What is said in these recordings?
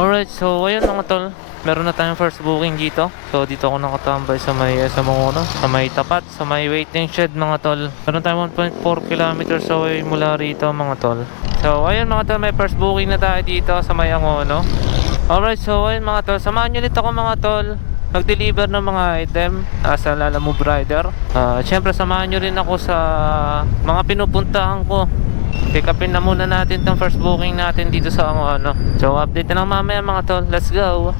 Alright, so ayun mga tol, meron na tayong first booking dito. So dito ako nakatambay sa may tapat, sa may waiting shed mga tol. Meron tayong 1.4 kilometers away mula rito mga tol. So ayun mga tol, may first booking na tayo dito sa may Angono. Alright, so ayun mga tol, samahan nyo ulit ako mga tol mag-deliver ng mga item sa Lalamove Rider. Siyempre samahan nyo rin ako sa mga pinupuntahan ko. Pick upin na muna natin tong first booking natin dito sa ano. So update na lang mamaya mga tol. Let's go.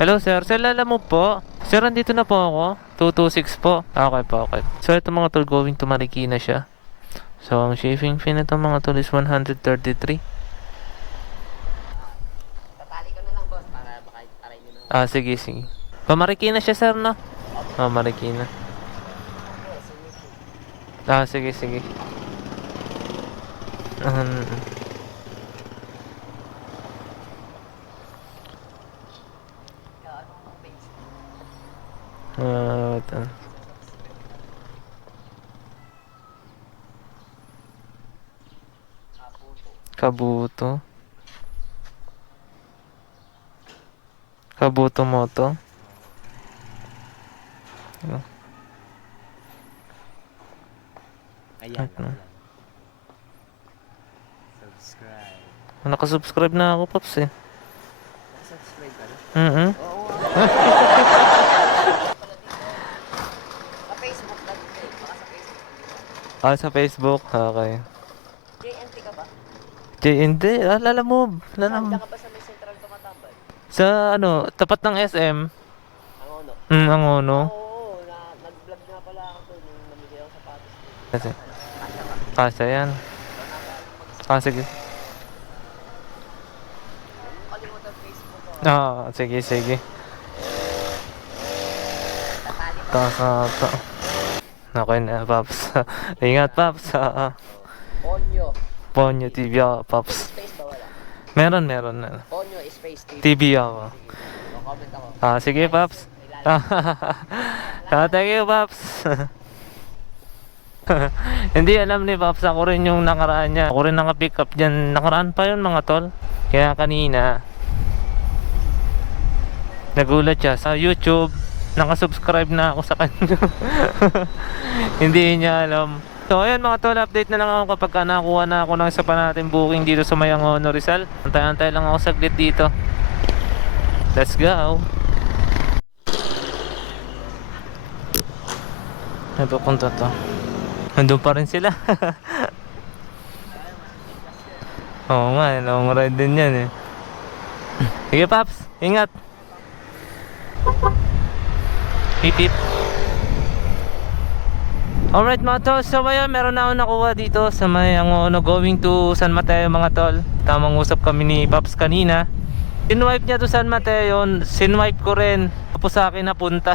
Hello sir, sir Lalamove po. Sir, andito na po ako. 226 po. Okay po, okay. So ito mga tol, going to Marikina siya. So ang shipping fee nito mga tol is 133. Tatali ko na lang boss para baka taray nyo na. Sige, sige. Pamarikina siya sir, no? Marikina. Sige, sige. Ito. Kabuto. Kabuto Moto. Ayan lang. Subscribe. Nakasubscribe na ako, Pops eh. Subscribe ka na? Oo. Sa Facebook lang. Baka sa Facebook. Sa Facebook? Okay. JNT ka ba? Hindi. Lalamove. Diyan ka ba sa may central tumatambay? Sa tapat ng SM. Angono? Angono. Oo, nag-vlog nga pala ako doon nung namigay ako sapatos doon. Kasi. Kasi yan. Sige. Kalimutan Facebook ko. Sige, sige. Tatali ko. Okay na, Pops. Ingat, Pops. Ponyo. Ponyo TV ako, Pops. Space ba wala? Meron. Ponyo Space TV. TV ako. Comment ako. Sige, Pops. Thank you, Pops. Hindi alam ni Pops, ako rin yung nakaraan niya. Ako rin naka-pick up dyan. Nakaraan pa yun mga tol. Kaya kanina nagulat siya sa YouTube. Nakasubscribe na ako sa kanya. Hindi niya alam. So ayun mga tol, update na lang ako kapag nakuha na ako ng isa pa natin booking dito sa may Angono, Rizal. Antay-antay lang ako saglit dito. Let's go. Ay, papunta to. Nandun pa rin sila. Oo nga, long ride din yan eh. Sige Paps, ingat. Hip hip. Alright mga tol, so ayun, meron na ako nakuha dito sa may Angono going to San Mateo mga tol. Tamang usap kami ni Paps kanina. Sinwipe niya to San Mateo, sinwipe ko rin. Tapos sa akin napunta.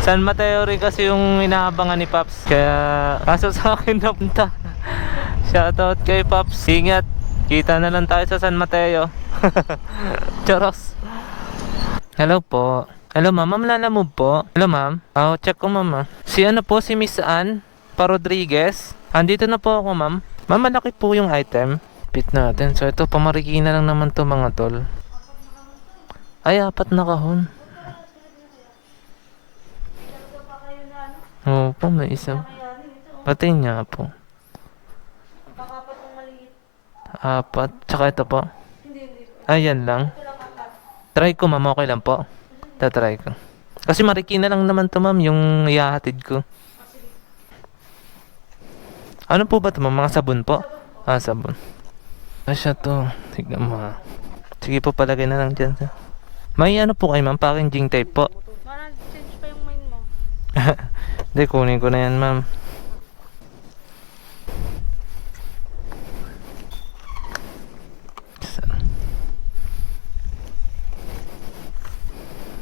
San Mateo rin kasi yung inaabangan ni Paps. Kaya kaso sa akin napunta. Shoutout kay Paps. Ingat. Kita na lang tayo sa San Mateo. Charos. Hello po. Hello ma'am, ma'am Lalamove po. Hello ma'am. Check ko ma'am. Si si Miss Ann Rodriguez. Andito na po ako ma'am. Ma'am, malaki po yung item. Pit natin. So ito, pamarikina lang naman to mga tol. Ay, 4 na kahon. Po, may isa. Pati niya po. 4. Tsaka ito po. Ayan lang. Try ko ma'am, okay lang po. Tatry ko. Kasi Marikina lang naman to ma'am, yung ihahatid ko. Ano po ba to ma'am? Mga sabon po? Sabon. Siya to. Tignan mo ha. Sige po, palagay na lang dyan. May po kayo ma'am, packaging tape po. Parang change pa yung mind mo. Hindi, kunin ko na yan ma'am.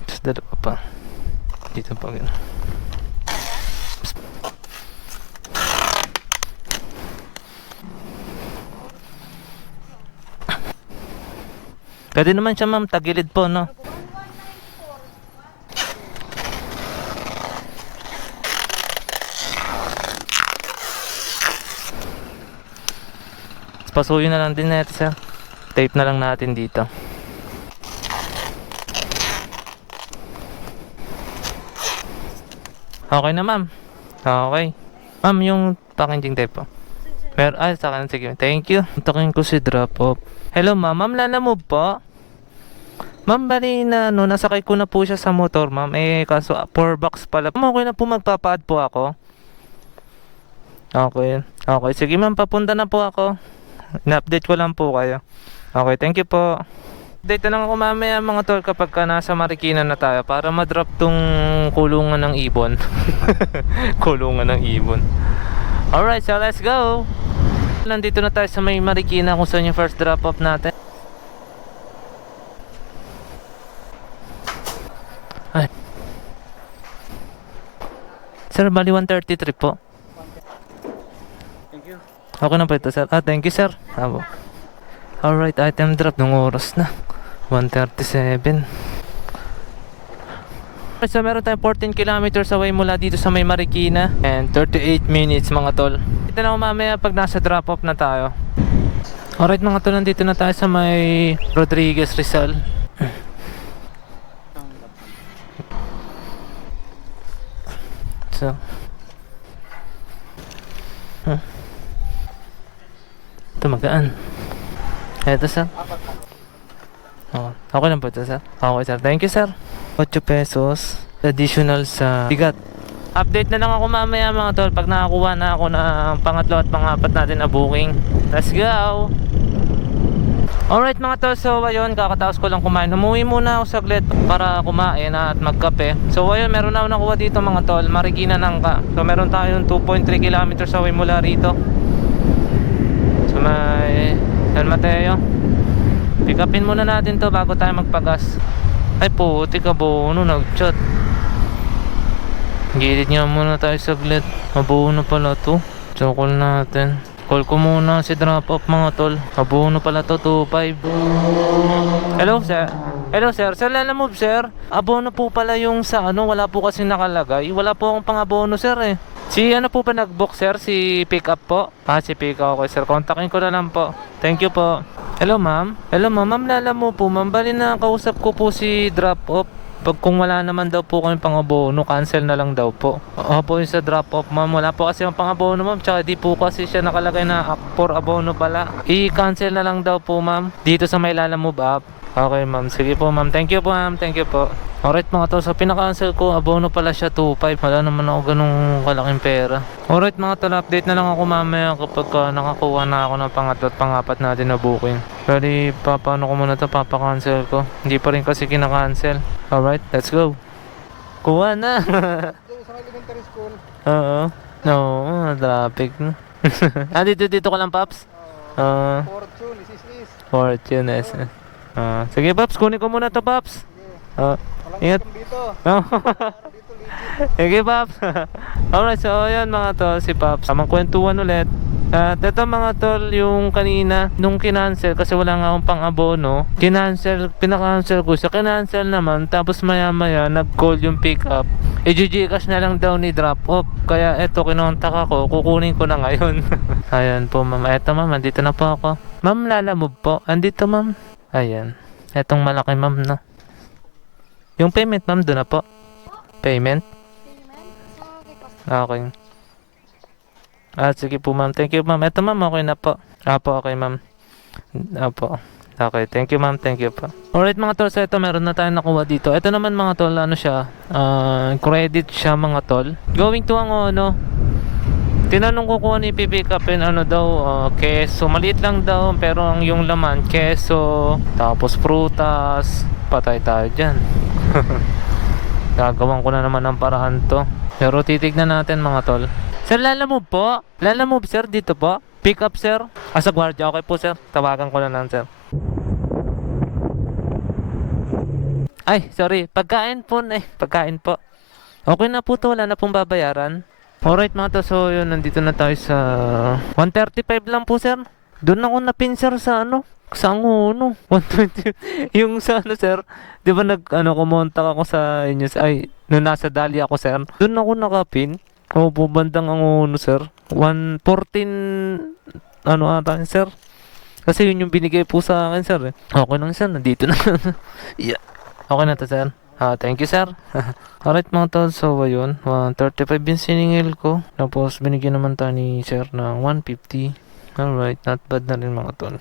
Tapos dalawa pa. Dito pa gano'n. Pwede naman siya ma'am, tagilid po no. Pasuyo na lang din natin sir. Tape na lang natin dito. Okay na ma'am. Okay. Ma'am, yung packaging tape po. Sa akin, sige. Thank you. Takin ko si drop off. Hello ma'am. Ma'am, lalamove po? Ma'am, bali na nasakay ko na po siya sa motor ma'am. Kaso 4 bucks pala. Ma'am, okay na po magpapaad po ako. Okay. Okay, sige ma'am, papunta na po ako. Na-update ko lang po kayo. Okay, thank you po. Update na lang ako mamaya mga tol kapag nasa Marikina na tayo para ma-drop tong kulungan ng ibon. Kulungan ng ibon. Alright, so let's go. Nandito na tayo sa may Marikina kung saan yung first drop off natin. Ay. Sir, bali 133 po. Thank you. Okay na po ito, sir. Thank you, sir. Alright, item drop ng oras na 1:37. So meron tayong 14 kilometers away mula dito sa may Marikina and 38 minutes mga tol. Ito na ako mamaya pag nasa drop off na tayo. Alright mga tol, nandito na tayo sa may Rodriguez Rizal. So ito magaan. Ito sir. Okay lang po ito sir. Okay sir, thank you sir. 8 pesos additional sa bigat. Update na lang ako mamaya mga tol pag nakakuha na ako ng pangatlo at pangapat natin na booking. Let's go. Alright mga tol, so ayun, kakataos ko lang kumain. Umuwi muna ako saglit para kumain at magkape. So ayun, meron na ako nakuha dito mga tol, Marikina Nangka. So meron tayong 2.3 kilometers away mula rito. So may San Mateo. Pick upin muna natin to bago tayo magpagas. Ay puti ka bono, nag-chat. Gilid nga muna tayo saglit. Mabuno pala to. So call natin. Call ko muna si drop off mga tol. Mabuno pala to, 2.5. Hello sir. Hello sir. Sir, lalamove sir. Abono po pala yung sa wala po kasi nakalagay. Wala po akong pang abono sir eh. Si po pa nag-book sir? Si pick up po? Si pick up. Okay sir, kontakin ko na lang po. Thank you po. Hello ma'am. Hello ma'am. Ma'am, lalamove po ma'am. Bali na kausap ko po si drop off. Pag kung wala naman daw po kami pang abono, cancel na lang daw po. Po yung sa drop off ma'am. Wala po kasi yung pang abono ma'am. Tsaka di po kasi siya nakalagay na for abono pala. I-cancel na lang daw po ma'am. Dito sa may lalamove app. Okay ma'am. Sige po ma'am. Thank you po ma'am. Thank you po. Alright mga tol, so pinaka-cancel ko, abono pala siya 2.5. Wala naman ako ganung kalaking pera. Alright mga tol, update na lang ako mamaya kapag nakakuha na ako ng pangatlo at pangapat natin na booking. Pero paano ko muna ito, papaka-cancel ko. Hindi pa rin kasi kina-cancel. Alright, let's go. Kuha na. Sa elementary school. Oo. No, traffic na. Dito ka lang Paps? Fortune, is. Fortune, yes. Sige Paps, kunin ko muna to Paps. Ingat. Dito. Sige Paps. Alright, so yun mga tol, si Paps. Tamang kwentuhan ulit. At ito mga tol, yung kanina nung kinancel kasi wala nga akong pang abono, pinaka-cancel ko siya, kinancel naman, tapos maya maya nag-call yung pick up, i-gcash na lang daw ni drop off. Kaya eto, kinontak ako, kukunin ko na ngayon. Ayan po ma'am, eto ma'am, andito na po ako. Ma'am, lalamove po, andito ma'am. Ayan, etong malaki ma'am na. Yung payment ma'am, doon na po. Payment? Okay. Sige po ma'am, thank you ma'am. Eto ma'am, okay na po. Okay ma'am. Okay, thank you ma'am, thank you po. Alright mga tol, so ito meron na tayong nakuha dito. Ito naman mga tol, siya, credit siya mga tol. Going to tinanong ko kung ano ipipick upin, keso. Maliit lang daw, pero yung laman, keso, tapos prutas. Patay tayo dyan. Gagawan ko na naman ng paraan to. Pero titignan natin mga tol. Sir, lalamove po? Lalamove sir, dito po? Pick up sir? Sa gwardiya, okay po sir. Tawagan ko na lang sir. Ay, sorry. Pagkain po. Okay na po to, wala na pong babayaran. Alright mga to, so yun, nandito na tayo sa 135 lang po sir. Doon ako napin sir sa sa 120. Yung sa sir, di ba kumontak ako sa inyo, nung nasa Dali ako sir, doon ako nakapin. Bandang ang sir, 114 ata sir. Kasi yun yung binigay po sa akin, sir. Eh. Okay lang, sir. Nandito na. Yeah. Okay na to, sir. Thank you, sir. Alright, mga tol. So, ayun. 135 yung siningil ko. Tapos, binigyan naman tayo ni sir ng 150. Alright, not bad na rin, mga tol.